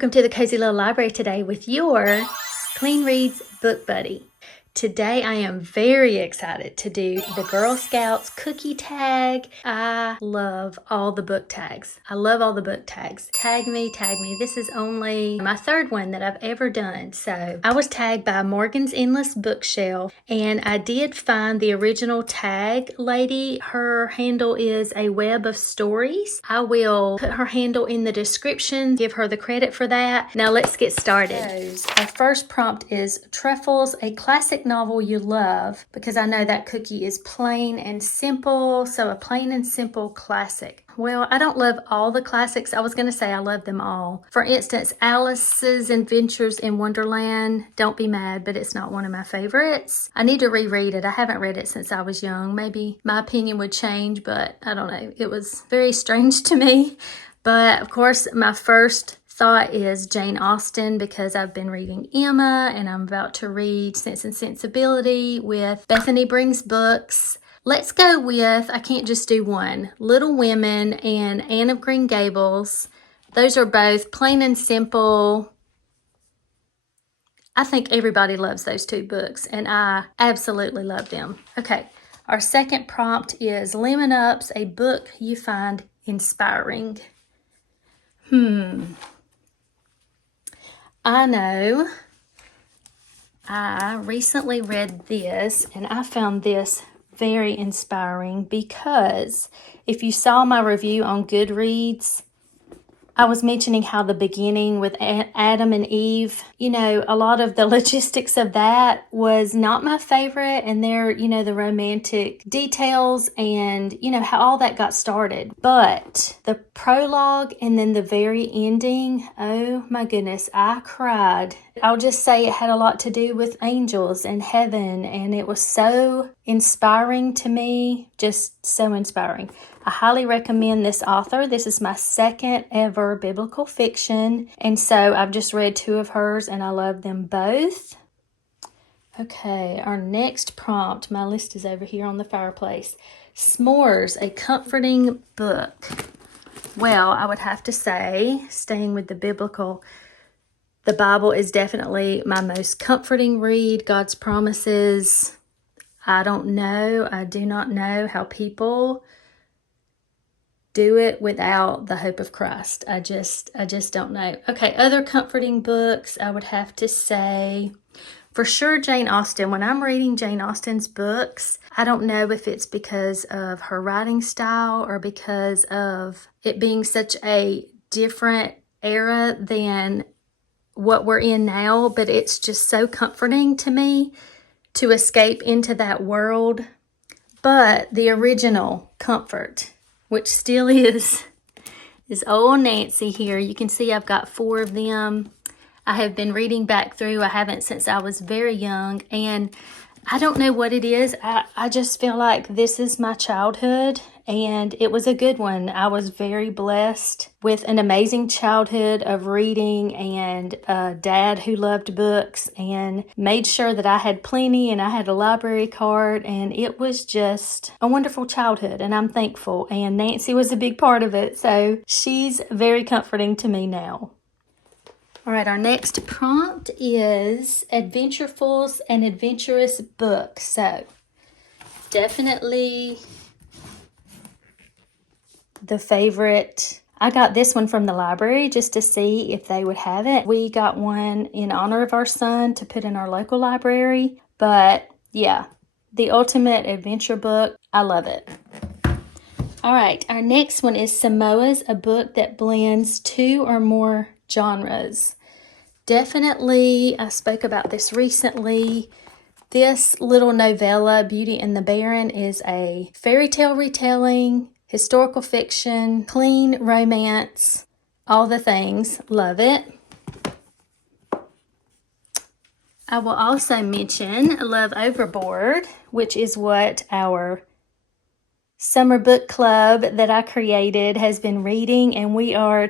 Welcome to the Cozy Little Library today with your Clean Reads Book Buddy. Today I am very excited to do the Girl Scouts cookie tag. I love all the book tags. I love all the book tags. Tag me, tag me. This is only my third one that I've ever done. So I was tagged by Morgan's Endless Bookshelf, and I did find the original tag lady. Her handle is A Web of Stories. I will put her handle in the description, give her the credit for that. Now let's get started. Our first prompt is Truffles, a classic novel you love, because I know that cookie is plain and simple, so a plain and simple classic. Well, I don't love all the classics. I was going to say I love them all. For instance, Alice's Adventures in Wonderland, don't be mad, but it's not one of my favorites. I need to reread it. I haven't read it since I was young. Maybe my opinion would change, but I don't know. It was very strange to me. But of course, my first thought is Jane Austen, because I've been reading Emma and I'm about to read Sense and Sensibility with Bethany Brings Books. Let's go with, I can't just do one, Little Women and Anne of Green Gables. Those are both plain and simple. I think everybody loves those two books and I absolutely love them. Okay, our second prompt is Lemon Up's a book you find inspiring. I know I recently read this and I found this very inspiring because if you saw my review on GOODREADS, I was mentioning how the beginning with Adam and Eve, a lot of the logistics of that was not my favorite, and there, the romantic details and, how all that got started. But the prologue and then the very ending, oh my goodness, I cried. I'll just say it had a lot to do with angels and heaven, and it was so inspiring to me, just so inspiring. I highly recommend this author. This is my second ever biblical fiction, and so I've just read two of hers and I love them both. Okay, our next prompt, my list is over here on the fireplace. S'mores, a comforting book. Well, I would have to say, staying with the biblical, the Bible is definitely my most comforting read. God's promises. I do not know how people do it without the hope of Christ. I just don't know. Okay, other comforting books, I would have to say, for sure, Jane Austen. When I'm reading Jane Austen's books, I don't know if it's because of her writing style or because of it being such a different era than what we're in now, but it's just so comforting to me to escape into that world. But the original comfort, which still is old Nancy here. You can see I've got 4 of them. I have been reading back through. I haven't since I was very young, and I don't know what it is. I just feel like this is my childhood, and it was a good one. I was very blessed with an amazing childhood of reading and a dad who loved books and made sure that I had plenty, and I had a library card, and it was just a wonderful childhood, and I'm thankful. And Nancy was a big part of it, so she's very comforting to me now. All right, our next prompt is Adventurefuls and Adventurous book. So definitely the favorite. I got this one from the library just to see if they would have it. We got one in honor of our son to put in our local library. But yeah, the ultimate adventure book. I love it. All right, our next one is Samoas, a book that blends 2 or more genres. Definitely, I spoke about this recently. This little novella, Beauty and the Baron, is a fairy tale retelling, historical fiction, clean romance, all the things. Love it. I will also mention Love Overboard, which is what our summer book club that I created has been reading, and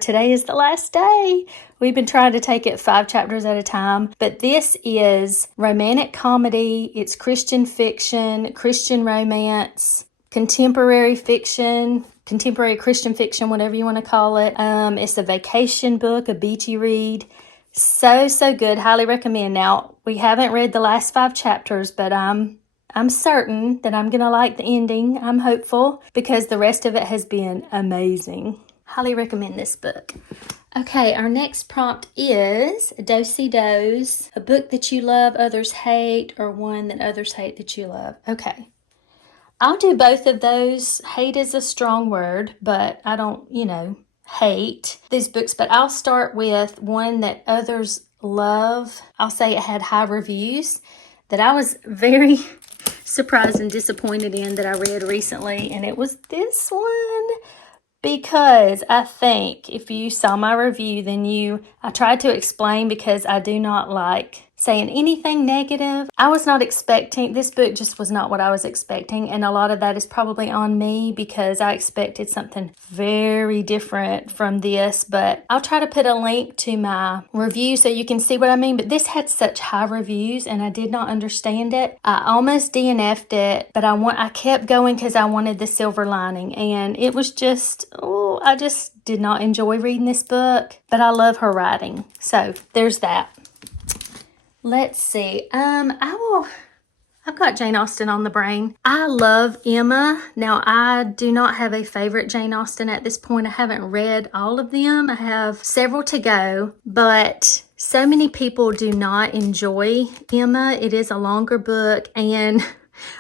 today is the last day. We've been trying to take it 5 chapters at a time, but this is romantic comedy, it's Christian fiction, Christian romance, contemporary fiction, contemporary Christian fiction, whatever you want to call it. It's a vacation book, a beachy read. So good. Highly recommend. Now, we haven't read the last 5 chapters, but I'm certain that I'm going to like the ending. I'm hopeful because the rest of it has been amazing. Highly recommend this book. Okay, our next prompt is Do-si-dos, a book that you love, others hate, or one that others hate that you love. Okay. I'll do both of those. Hate is a strong word, but I don't, hate these books. But I'll start with one that others love. I'll say it had high reviews that I was very surprised and disappointed in that I read recently, and it was this one. Because I think if you saw my review, then I tried to explain because I do not like saying anything negative. I was not expecting, this book just was not what I was expecting. And a lot of that is probably on me because I expected something very different from this. But I'll try to put a link to my review so you can see what I mean. But this had such high reviews and I did not understand it. I almost DNF'd it, but I kept going because I wanted the silver lining. And it was just, I just did not enjoy reading this book. But I love her writing. So there's that. Let's see. I've got Jane Austen on the brain. I love Emma. Now, I do not have a favorite Jane Austen at this point. I haven't read all of them. I have several to go, but so many people do not enjoy Emma. It is a longer book, and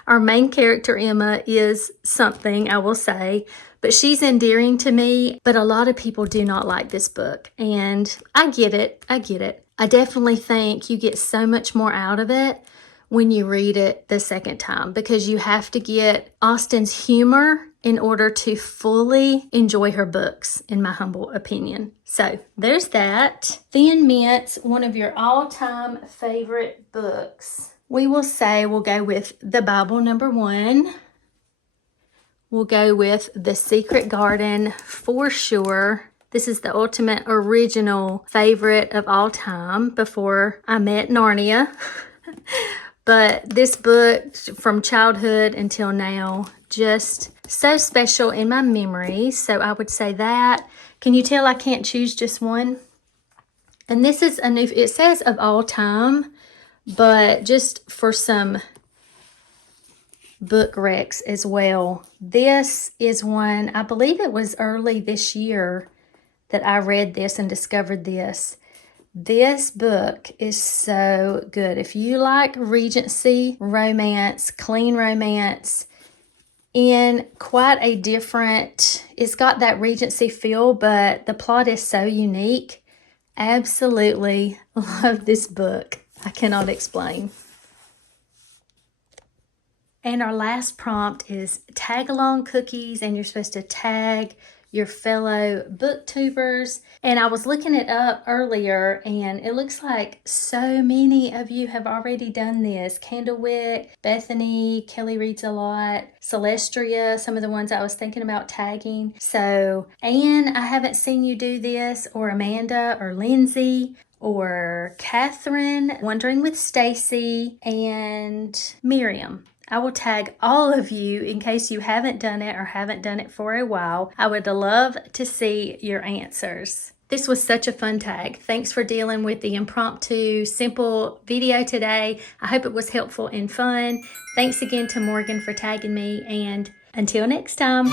our main character, Emma, is something, I will say, but she's endearing to me, but a lot of people do not like this book, and I get it. I definitely think you get so much more out of it when you read it the second time because you have to get Austen's humor in order to fully enjoy her books, in my humble opinion. So there's that. Thin Mints, one of your all-time favorite books. We will say we'll go with The Bible #1. We'll go with The Secret Garden for sure. This is the ultimate original favorite of all time before I met Narnia. But this book from childhood until now, just so special in my memory. So I would say that. Can you tell I can't choose just one? And this is a new, it says of all time, but just for some book recs as well. This is one, I believe it was early this year that I read this and discovered this. This book is so good. If you like Regency romance, clean romance, in quite a different, it's got that Regency feel, but the plot is so unique. Absolutely love this book. I cannot explain. And our last prompt is tag-along cookies, and you're supposed to tag your fellow booktubers. And I was looking it up earlier, and it looks like so many of you have already done this. Candlewick, Bethany, Kelly Reads a Lot, Celestria, some of the ones I was thinking about tagging. So, Anne, I haven't seen you do this, or Amanda, or Lindsay, or Catherine, Wondering with Stacy, and Miriam. I will tag all of you in case you haven't done it or haven't done it for a while. I would love to see your answers. This was such a fun tag. Thanks for dealing with the impromptu, simple video today. I hope it was helpful and fun. Thanks again to Morgan for tagging me, and until next time.